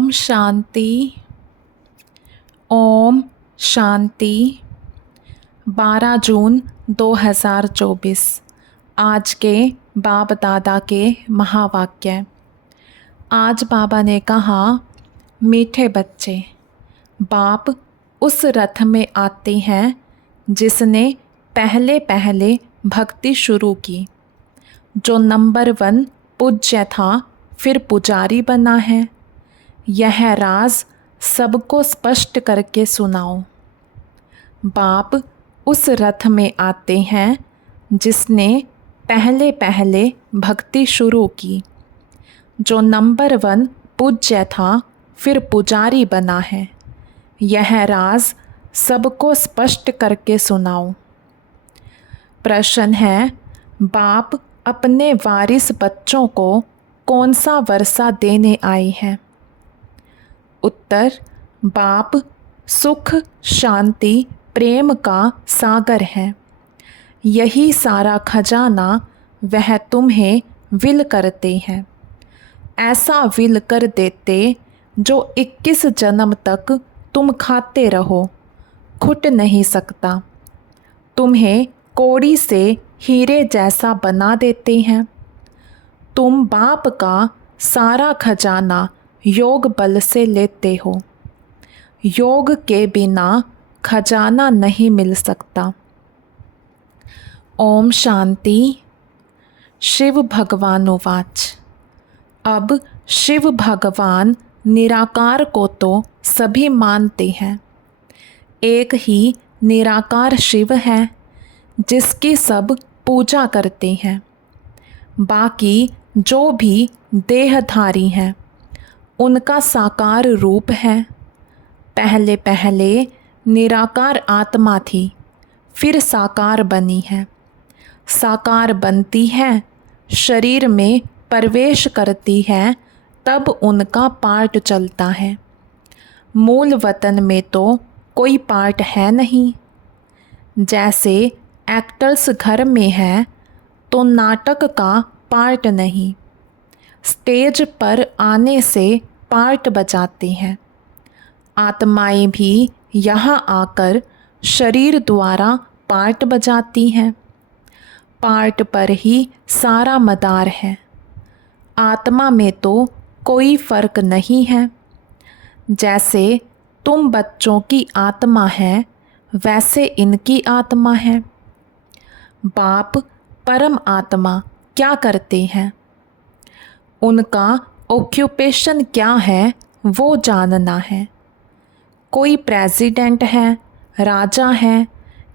ओम शांति। ओम शांति। 12 जून 2024 आज के बाप दादा के महावाक्य। आज बाबा ने कहा, मीठे बच्चे, बाप उस रथ में आते हैं जिसने पहले पहले भक्ति शुरू की, जो नंबर 1 पूज्य था, फिर पुजारी बना है। यह राज सबको स्पष्ट करके सुनाओ। बाप उस रथ में आते हैं जिसने पहले पहले भक्ति शुरू की, जो नंबर 1 पूज्य था, फिर पुजारी बना है। यह राज सबको स्पष्ट करके सुनाओ। प्रश्न है, बाप अपने वारिस बच्चों को कौन सा वर्षा देने आए हैं? उत्तर, बाप सुख, शांति, प्रेम का सागर है। यही सारा खजाना वह तुम्हें विल करते हैं। ऐसा विल कर देते जो 21 जन्म तक तुम खाते रहो, खुट नहीं सकता। तुम्हें कौड़ी से हीरे जैसा बना देते हैं। तुम बाप का सारा खजाना योग बल से लेते हो। योग के बिना खजाना नहीं मिल सकता। ओम शांति। शिव भगवानुवाच। अब शिव भगवान निराकार को तो सभी मानते हैं। एक ही निराकार शिव है जिसकी सब पूजा करते हैं। बाकी जो भी देहधारी हैं उनका साकार रूप है। पहले पहले निराकार आत्मा थी, फिर साकार बनी है। साकार बनती है, शरीर में प्रवेश करती है, तब उनका पार्ट चलता है। मूल वतन में तो कोई पार्ट है नहीं। जैसे एक्टर्स घर में है तो नाटक का पार्ट नहीं, स्टेज पर आने से पार्ट बजाते हैं। आत्माएं भी यहाँ आकर शरीर द्वारा पार्ट बजाती हैं। पार्ट पर ही सारा मदार है। आत्मा में तो कोई फर्क नहीं है। जैसे तुम बच्चों की आत्मा है, वैसे इनकी आत्मा है। बाप परम आत्मा क्या करते हैं? उनका ऑक्यूपेशन क्या है वो जानना है। कोई प्रेसिडेंट है, राजा है,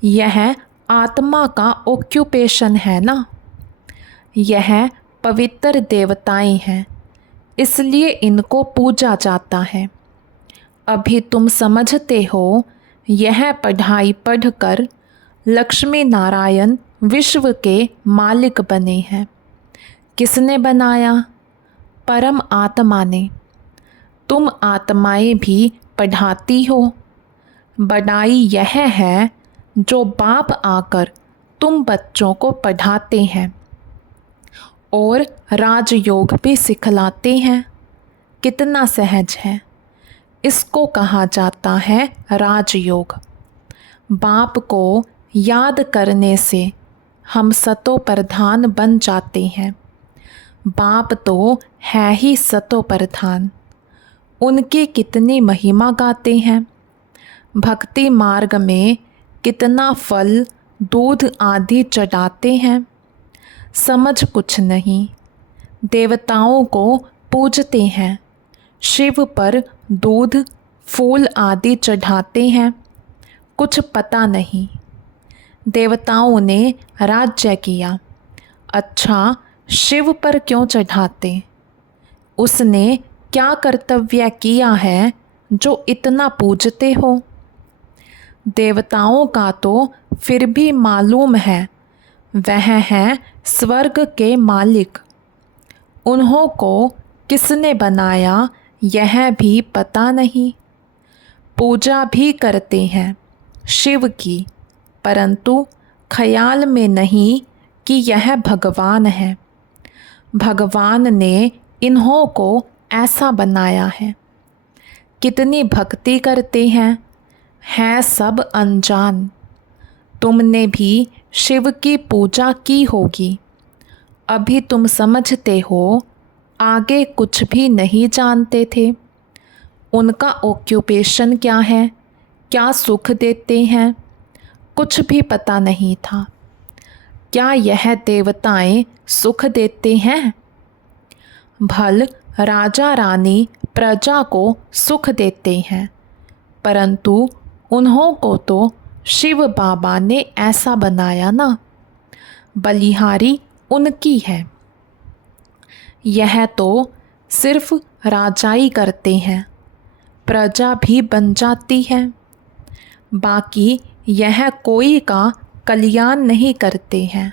यह आत्मा का ऑक्यूपेशन है ना। यह पवित्र देवताएं हैं, इसलिए इनको पूजा जाता है। अभी तुम समझते हो, यह पढ़ाई पढ़कर लक्ष्मी नारायण विश्व के मालिक बने हैं। किसने बनाया? परम आत्मा ने। तुम आत्माएं भी पढ़ाती हो। बड़ाई यह है जो बाप आकर तुम बच्चों को पढ़ाते हैं और राजयोग भी सिखलाते हैं। कितना सहज है। इसको कहा जाता है राजयोग। बाप को याद करने से हम सतो प्रधान बन जाते हैं। बाप तो है ही सतो प्रधान। उनकी कितनी महिमा गाते हैं। भक्ति मार्ग में कितना फल, दूध आदि चढ़ाते हैं। समझ कुछ नहीं। देवताओं को पूजते हैं, शिव पर दूध, फूल आदि चढ़ाते हैं। कुछ पता नहीं। देवताओं ने राज्य किया, अच्छा शिव पर क्यों चढ़ाते? उसने क्या कर्तव्य किया है जो इतना पूजते हो? देवताओं का तो फिर भी मालूम है, वह हैं स्वर्ग के मालिक। उन्हों को किसने बनाया यह भी पता नहीं। पूजा भी करते हैं शिव की, परंतु ख्याल में नहीं कि यह भगवान है। भगवान ने इन्हों को ऐसा बनाया है। कितनी भक्ति करते हैं सब अनजान। तुमने भी शिव की पूजा की होगी, अभी तुम समझते हो, आगे कुछ भी नहीं जानते थे। उनका ऑक्यूपेशन क्या है, क्या सुख देते हैं, कुछ भी पता नहीं था। क्या यह देवताएं सुख देते हैं? भल राजा रानी प्रजा को सुख देते हैं, परंतु उन्हों को तो शिव बाबा ने ऐसा बनाया ना, बलिहारी उनकी है। यह तो सिर्फ राजाई करते हैं, प्रजा भी बन जाती है। बाकी यह कोई का कल्याण नहीं करते हैं,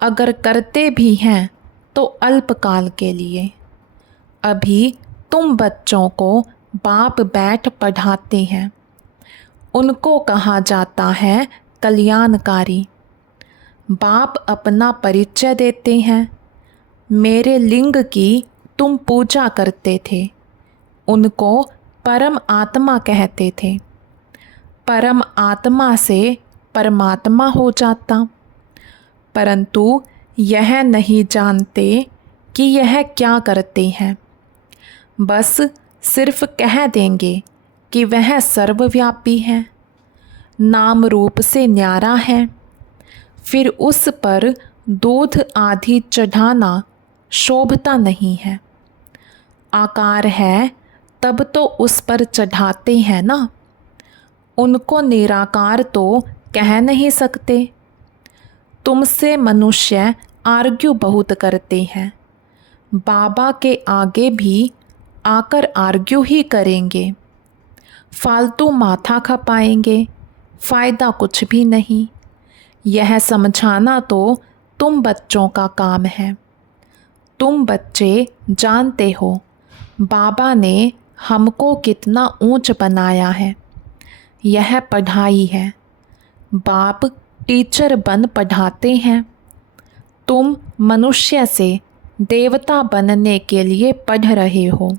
अगर करते भी हैं तो अल्पकाल के लिए। अभी तुम बच्चों को बाप बैठ पढ़ाते हैं, उनको कहा जाता है कल्याणकारी। बाप अपना परिचय देते हैं, मेरे लिंग की तुम पूजा करते थे, उनको परम आत्मा कहते थे। परम आत्मा से परमात्मा हो जाता, परंतु यह नहीं जानते कि यह क्या करते हैं। बस सिर्फ कह देंगे कि वह सर्वव्यापी है, नाम रूप से न्यारा है। फिर उस पर दूध आदि चढ़ाना शोभता नहीं है। आकार है तब तो उस पर चढ़ाते हैं ना, उनको निराकार तो कह नहीं सकते। तुमसे मनुष्य आर्ग्यू बहुत करते हैं, बाबा के आगे भी आकर आर्ग्यू ही करेंगे, फालतू माथा खपाएंगे, फ़ायदा कुछ भी नहीं। यह समझाना तो तुम बच्चों का काम है। तुम बच्चे जानते हो बाबा ने हमको कितना ऊंच बनाया है, यह पढ़ाई है। बाप टीचर बन पढ़ाते हैं, तुम मनुष्य से देवता बनने के लिए पढ़ रहे हो।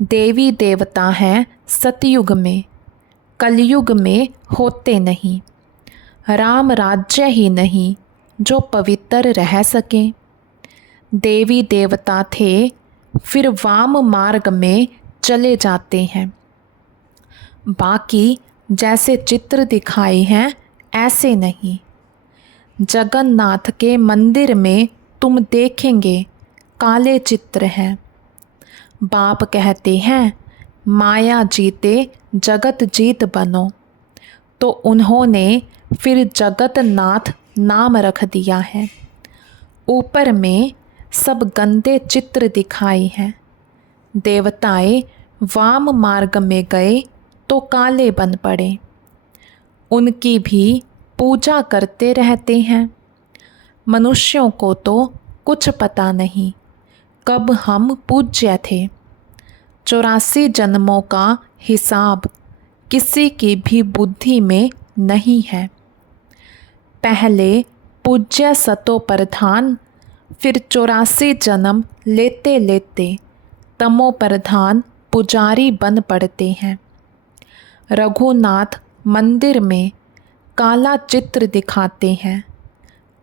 देवी देवता हैं सतयुग में, कलयुग में होते नहीं। राम राज्य ही नहीं जो पवित्र रह सकें। देवी देवता थे, फिर वाम मार्ग में चले जाते हैं। बाकी जैसे चित्र दिखाए हैं ऐसे नहीं। जगन्नाथ के मंदिर में तुम देखेंगे काले चित्र हैं। बाप कहते हैं माया जीते जगत जीत बनो, तो उन्होंने फिर जगतनाथ नाम रख दिया है। ऊपर में सब गंदे चित्र दिखाए हैं। देवताएं वाम मार्ग में गए तो काले बन पड़े, उनकी भी पूजा करते रहते हैं। मनुष्यों को तो कुछ पता नहीं कब हम पूज्य थे। 84 जन्मों का हिसाब किसी की भी बुद्धि में नहीं है। पहले पूज्य सतो प्रधान, फिर 84 जन्म लेते लेते तमो प्रधान पुजारी बन पड़ते हैं। रघुनाथ मंदिर में काला चित्र दिखाते हैं,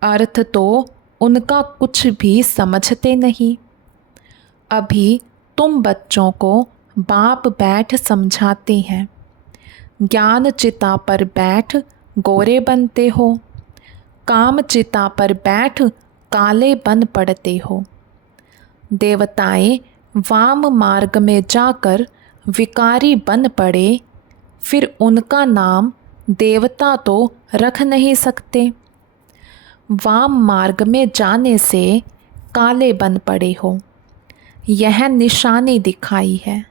अर्थ तो उनका कुछ भी समझते नहीं। अभी तुम बच्चों को बाप बैठ समझाते हैं। ज्ञान चिता पर बैठ गोरे बनते हो, काम चिता पर बैठ काले बन पड़ते हो। देवताएं वाम मार्ग में जाकर विकारी बन पड़े, फिर उनका नाम देवता तो रख नहीं सकते। वाम मार्ग में जाने से काले बन पड़े हो, यह निशानी दिखाई है।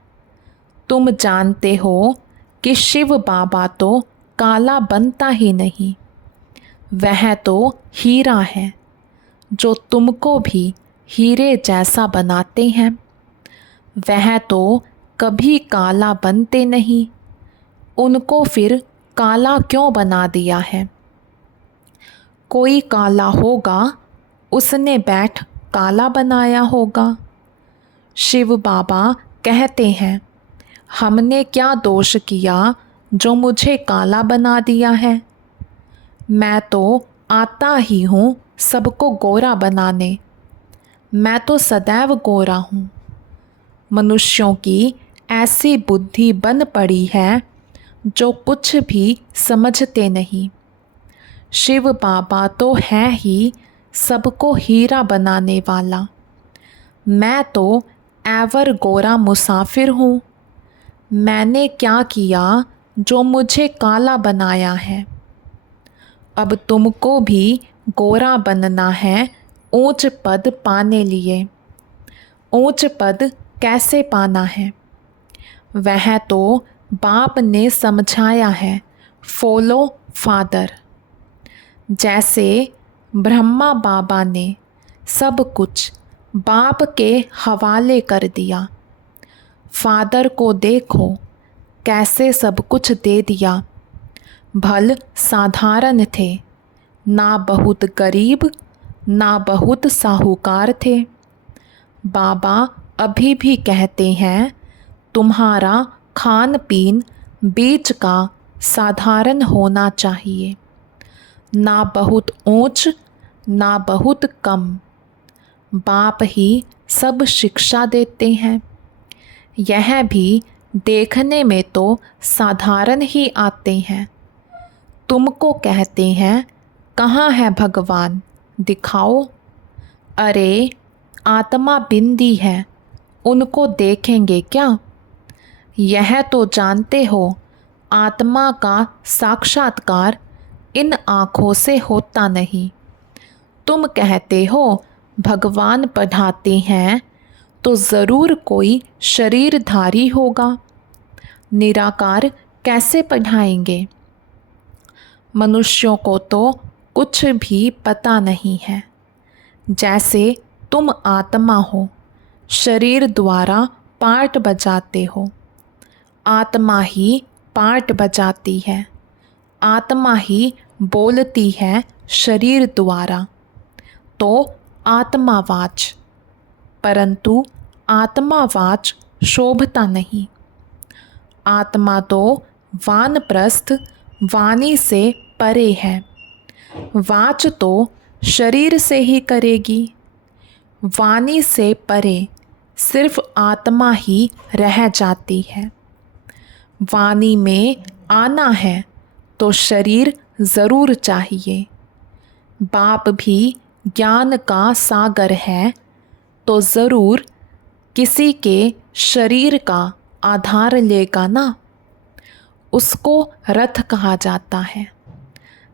तुम जानते हो कि शिव बाबा तो काला बनता ही नहीं, वह तो हीरा है जो तुमको भी हीरे जैसा बनाते हैं। वह तो कभी काला बनते नहीं, उनको फिर काला क्यों बना दिया है? कोई काला होगा, उसने बैठ काला बनाया होगा। शिव बाबा कहते हैं हमने क्या दोष किया जो मुझे काला बना दिया है। मैं तो आता ही हूँ सबको गोरा बनाने, मैं तो सदैव गोरा हूँ। मनुष्यों की ऐसी बुद्धि बन पड़ी है जो कुछ भी समझते नहीं। शिव बाबा तो है ही सबको हीरा बनाने वाला, मैं तो एवर गोरा मुसाफिर हूँ। मैंने क्या किया जो मुझे काला बनाया है। अब तुमको भी गोरा बनना है ऊंच पद पाने लिए। ऊंच पद कैसे पाना है, वह तो बाप ने समझाया है, फॉलो फादर। जैसे ब्रह्मा बाबा ने सब कुछ बाप के हवाले कर दिया, फादर को देखो कैसे सब कुछ दे दिया। भल साधारण थे, ना बहुत गरीब ना बहुत साहूकार थे। बाबा अभी भी कहते हैं तुम्हारा खान पीन बीच का साधारण होना चाहिए, ना बहुत ऊंच ना बहुत कम। बाप ही सब शिक्षा देते हैं। यह भी देखने में तो साधारण ही आते हैं। तुमको कहते हैं कहाँ है भगवान, दिखाओ। अरे आत्मा बिंदी है, उनको देखेंगे क्या। यह तो जानते हो आत्मा का साक्षात्कार इन आँखों से होता नहीं। तुम कहते हो भगवान पढ़ाते हैं तो ज़रूर कोई शरीरधारी होगा, निराकार कैसे पढ़ाएंगे। मनुष्यों को तो कुछ भी पता नहीं है। जैसे तुम आत्मा हो, शरीर द्वारा पार्ट बजाते हो, आत्मा ही पार्ट बजाती है, आत्मा ही बोलती है शरीर द्वारा, तो आत्मावाच। परंतु आत्मावाच शोभता नहीं। आत्मा तो वानप्रस्थ वाणी से परे है, वाच तो शरीर से ही करेगी। वाणी से परे सिर्फ आत्मा ही रह जाती है। वाणी में आना है तो शरीर ज़रूर चाहिए। बाप भी ज्ञान का सागर है तो ज़रूर किसी के शरीर का आधार लेगा ना। उसको रथ कहा जाता है,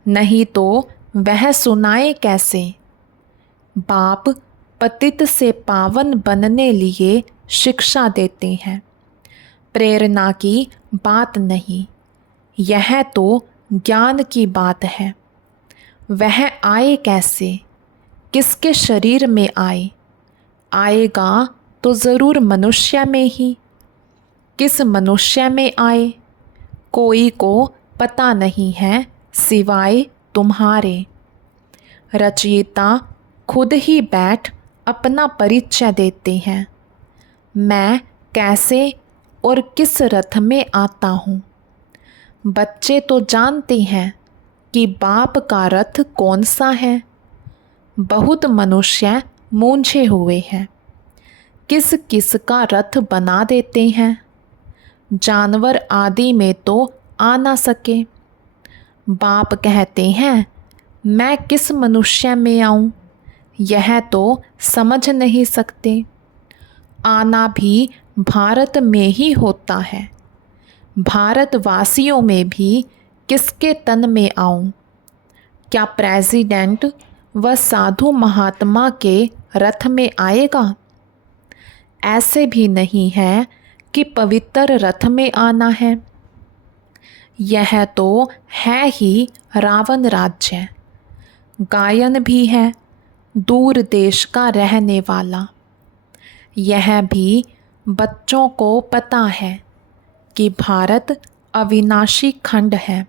नहीं तो वह सुनाए कैसे। बाप पतित से पावन बनने लिए शिक्षा देते हैं, प्रेरणा की बात नहीं। यह तो ज्ञान की बात है। वह आए कैसे, किसके शरीर में आए। आएगा तो ज़रूर मनुष्य में ही। किस मनुष्य में आए कोई को पता नहीं है सिवाय तुम्हारे। रचयिता खुद ही बैठ अपना परिचय देते हैं, मैं कैसे और किस रथ में आता हूँ। बच्चे तो जानते हैं कि बाप का रथ कौन सा है। बहुत मनुष्य मूंझे हुए हैं, किस किस का रथ बना देते हैं। जानवर आदि में तो आ ना सके। बाप कहते हैं मैं किस मनुष्य में आऊँ, यह तो समझ नहीं सकते। आना भी भारत में ही होता है। भारतवासियों में भी किसके तन में आऊँ। क्या प्रेसिडेंट व साधु महात्मा के रथ में आएगा। ऐसे भी नहीं है कि पवित्र रथ में आना है। यह तो है ही रावण राज्य। गायन भी है दूर देश का रहने वाला। यह भी बच्चों को पता है कि भारत अविनाशी खंड है,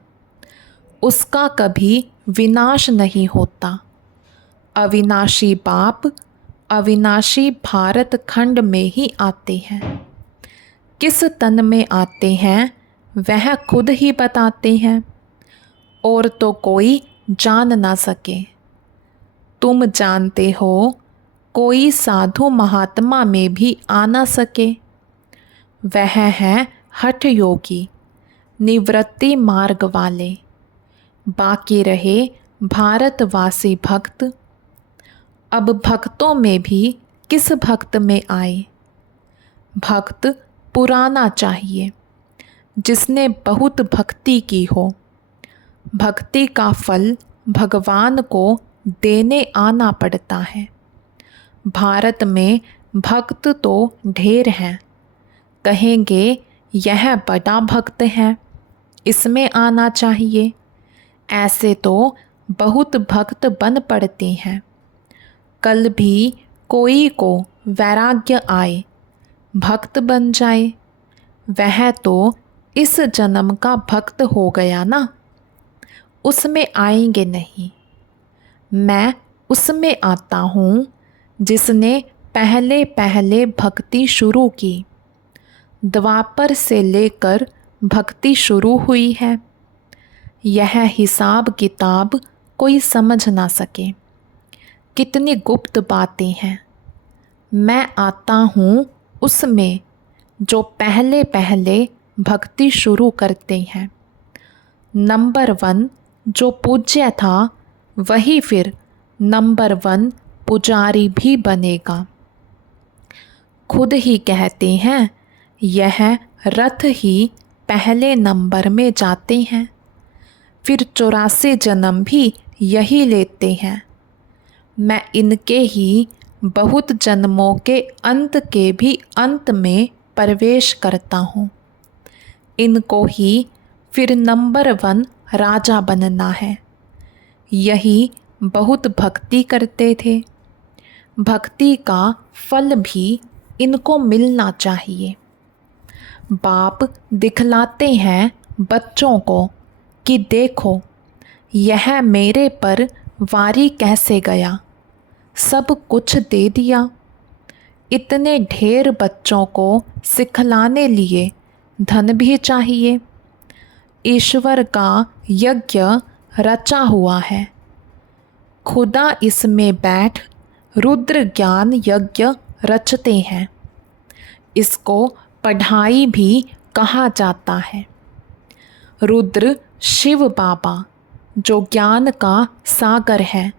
उसका कभी विनाश नहीं होता। अविनाशी बाप अविनाशी भारत खंड में ही आते हैं। किस तन में आते हैं वह खुद ही बताते हैं, और तो कोई जान ना सके। तुम जानते हो कोई साधु महात्मा में भी आ ना सके। वह है हठ योगी, निवृत्ति मार्ग वाले। बाकी रहे भारतवासी भक्त। अब भक्तों में भी किस भक्त में आए। भक्त पुराना चाहिए, जिसने बहुत भक्ति की हो। भक्ति का फल भगवान को देने आना पड़ता है। भारत में भक्त तो ढेर हैं, कहेंगे यह बड़ा भक्त है, इसमें आना चाहिए। ऐसे तो बहुत भक्त बन पड़ते हैं। कल भी कोई को वैराग्य आए, भक्त बन जाए, वह तो इस जन्म का भक्त हो गया ना। उसमें आएंगे नहीं। मैं उसमें आता हूँ जिसने पहले पहले भक्ति शुरू की। द्वापर से लेकर भक्ति शुरू हुई है। यह हिसाब किताब कोई समझ ना सके। कितनी गुप्त बातें हैं। मैं आता हूँ उसमें जो पहले पहले भक्ति शुरू करते हैं। नंबर 1 जो पूज्य था वही फिर नंबर 1 पुजारी भी बनेगा। खुद ही कहते हैं यह रथ ही पहले नंबर में जाते हैं, फिर 84 जन्म भी यही लेते हैं। मैं इनके ही बहुत जन्मों के अंत के भी अंत में प्रवेश करता हूँ। इनको ही फिर नंबर 1 राजा बनना है। यही बहुत भक्ति करते थे। भक्ति का फल भी इनको मिलना चाहिए। बाप दिखलाते हैं बच्चों को कि देखो यह मेरे पर वारी कैसे गया, सब कुछ दे दिया। इतने ढेर बच्चों को सिखलाने लिए धन भी चाहिए। ईश्वर का यज्ञ रचा हुआ है। खुदा इसमें बैठ रुद्र ज्ञान यज्ञ रचते हैं। इसको पढ़ाई भी कहा जाता है। रुद्र शिव बाबा जो ज्ञान का सागर है,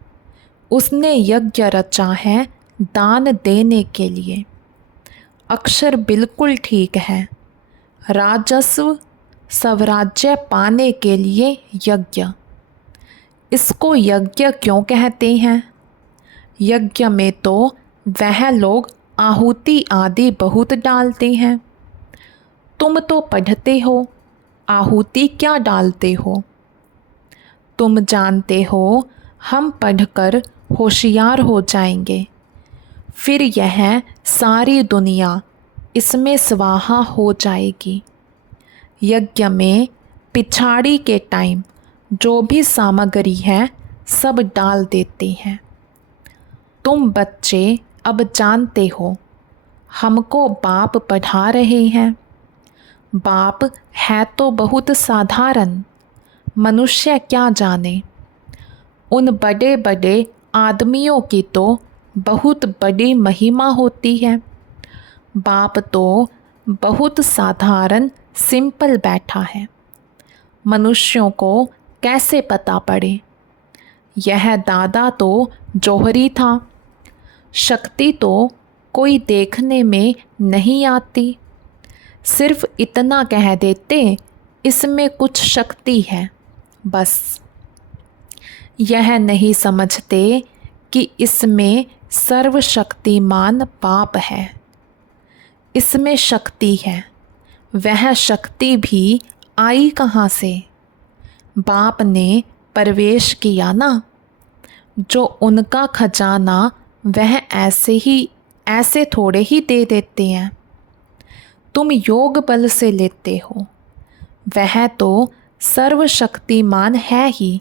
उसने यज्ञ रचा है दान देने के लिए। अक्षर बिल्कुल ठीक है। राजस्व स्वराज्य पाने के लिए यज्ञ। इसको यज्ञ क्यों कहते हैं? यज्ञ में तो वह लोग आहुति आदि बहुत डालते हैं। तुम तो पढ़ते हो, आहुति क्या डालते हो? तुम जानते हो हम पढ़कर होशियार हो जाएंगे, फिर यह सारी दुनिया इसमें स्वाहा हो जाएगी। यज्ञ में पिछाड़ी के टाइम जो भी सामग्री है सब डाल देते हैं। तुम बच्चे अब जानते हो, हमको बाप पढ़ा रहे हैं। बाप है तो बहुत साधारण, मनुष्य क्या जाने। उन बड़े बड़े आदमियों की तो बहुत बड़ी महिमा होती है। बाप तो बहुत साधारण सिंपल बैठा है। मनुष्यों को कैसे पता पड़े? यह दादा तो जौहरी था। शक्ति तो कोई देखने में नहीं आती, सिर्फ इतना कह देते इसमें कुछ शक्ति है, बस। यह नहीं समझते कि इसमें सर्वशक्तिमान बाप है। इसमें शक्ति है। वह शक्ति भी आई कहाँ से? बाप ने प्रवेश किया ना। जो उनका खजाना वह ऐसे थोड़े ही दे देते हैं। तुम योग बल से लेते हो, वह तो सर्वशक्तिमान है ही।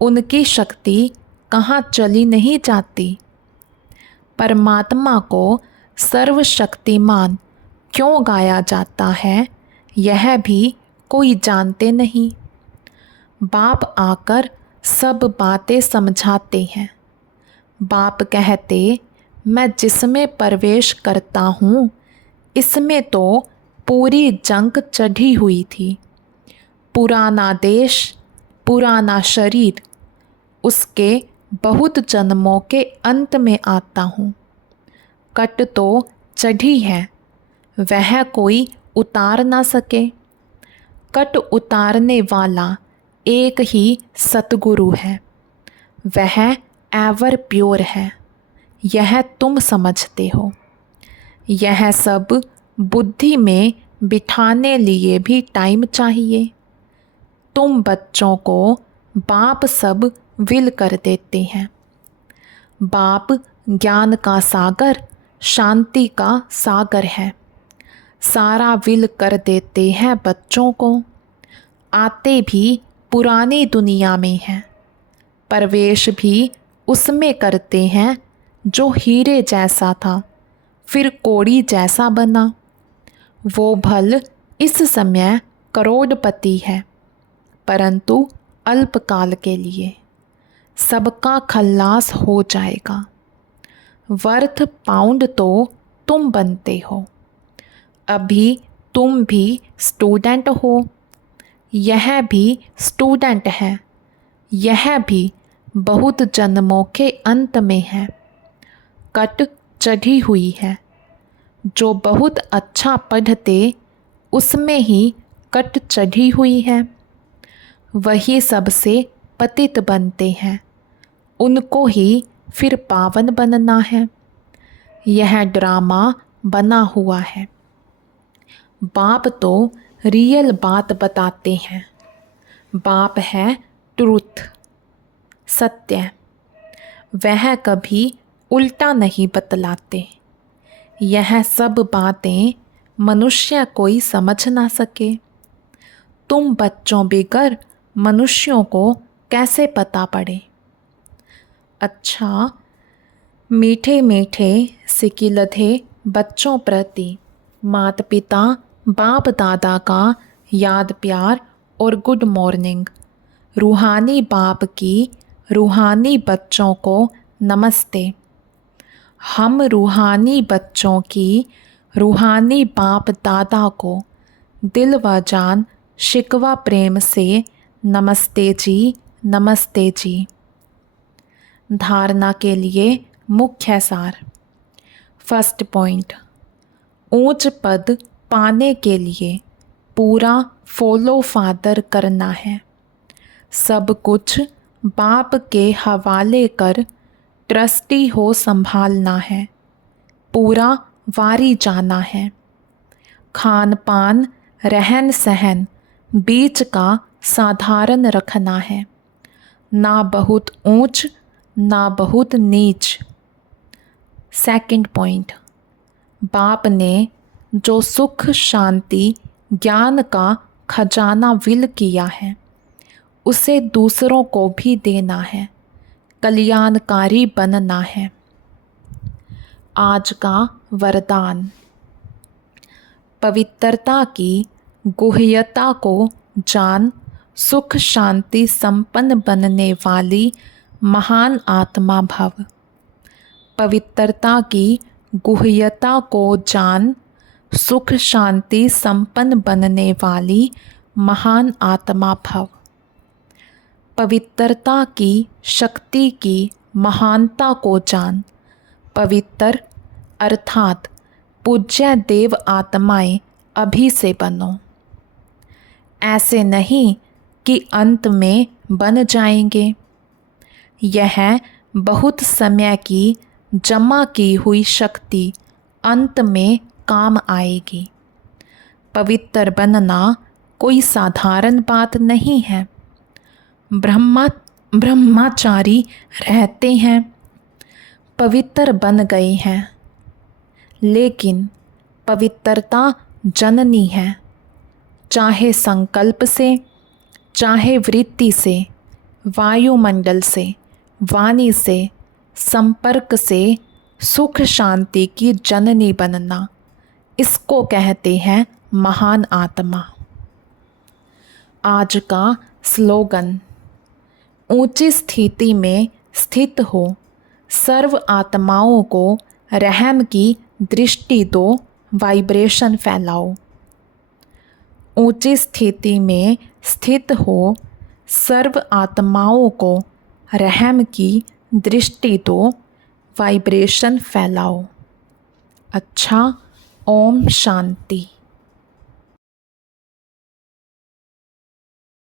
उनकी शक्ति कहाँ चली नहीं जाती। परमात्मा को सर्वशक्तिमान क्यों गाया जाता है यह भी कोई जानते नहीं। बाप आकर सब बातें समझाते हैं। बाप कहते मैं जिसमें प्रवेश करता हूँ इसमें तो पूरी जंग चढ़ी हुई थी। पुराना देश, पुराना शरीर, उसके बहुत जन्मों के अंत में आता हूँ। कट तो चढ़ी है, वह कोई उतार ना सके। कट उतारने वाला एक ही सतगुरु है, वह एवर प्योर है, यह तुम समझते हो। यह सब बुद्धि में बिठाने लिए भी टाइम चाहिए। तुम बच्चों को बाप सब विल कर देते हैं। बाप ज्ञान का सागर, शांति का सागर है। सारा विल कर देते हैं बच्चों को। आते भी पुरानी दुनिया में हैं, प्रवेश भी उसमें करते हैं जो हीरे जैसा था फिर कौड़ी जैसा बना। वो भल इस समय करोड़पति है, परंतु अल्पकाल के लिए। सबका खल्लास हो जाएगा। वर्थ पाउंड तो तुम बनते हो। अभी तुम भी स्टूडेंट हो, यह भी स्टूडेंट है, यह भी बहुत जन्मों के अंत में है। कट चढ़ी हुई है। जो बहुत अच्छा पढ़ते उसमें ही कट चढ़ी हुई है। वही सबसे पतित बनते हैं, उनको ही फिर पावन बनना है। यह ड्रामा बना हुआ है। बाप तो रियल बात बताते हैं। बाप है ट्रूथ, सत्य। वह कभी उल्टा नहीं बतलाते। यह सब बातें मनुष्य कोई समझ ना सके। तुम बच्चों बेगर मनुष्यों को कैसे पता पड़े। अच्छा, मीठे मीठे सिकिलधे बच्चों प्रति माता पिता बाप दादा का याद प्यार और गुड मॉर्निंग। रूहानी बाप की रूहानी बच्चों को नमस्ते। हम रूहानी बच्चों की रूहानी बाप दादा को दिल व जान शिकवा प्रेम से नमस्ते जी, नमस्ते जी। धारणा के लिए मुख्य सार। फर्स्ट पॉइंट, ऊंच पद पाने के लिए पूरा फॉलो फादर करना है। सब कुछ बाप के हवाले कर ट्रस्टी हो संभालना है। पूरा वारी जाना है। खान पान रहन सहन बीच का साधारण रखना है। ना बहुत ऊंच ना बहुत नीच। सेकंड पॉइंट, बाप ने जो सुख शांति ज्ञान का खजाना विल किया है उसे दूसरों को भी देना है, कल्याणकारी बनना है। आज का वरदान। पवित्रता की गुह्यता को जान सुख शांति संपन्न बनने वाली महान आत्मा भव। पवित्रता की गुह्यता को जान सुख शांति संपन्न बनने वाली महान आत्मा भव। पवित्रता की शक्ति की महानता को जान पवित्र अर्थात पूज्य देव आत्माएं अभी से बनो। ऐसे नहीं कि अंत में बन जाएंगे। यह बहुत समय की जमा की हुई शक्ति अंत में काम आएगी। पवित्र बनना कोई साधारण बात नहीं है। ब्रह्मचारी रहते हैं, पवित्र बन गए हैं, लेकिन पवित्रता जननी है। चाहे संकल्प से, चाहे वृत्ति से, वायुमंडल से, वाणी से, संपर्क से सुख शांति की जननी बनना इसको कहते हैं महान आत्मा। आज का स्लोगन, ऊंची स्थिति में स्थित हो, सर्व आत्माओं को रहम की दृष्टि दो, वाइब्रेशन फैलाओ। ऊंची स्थिति में स्थित हो, सर्व आत्माओं को रहम की दृष्टि दो, वाइब्रेशन फैलाओ। अच्छा, ओम शांति।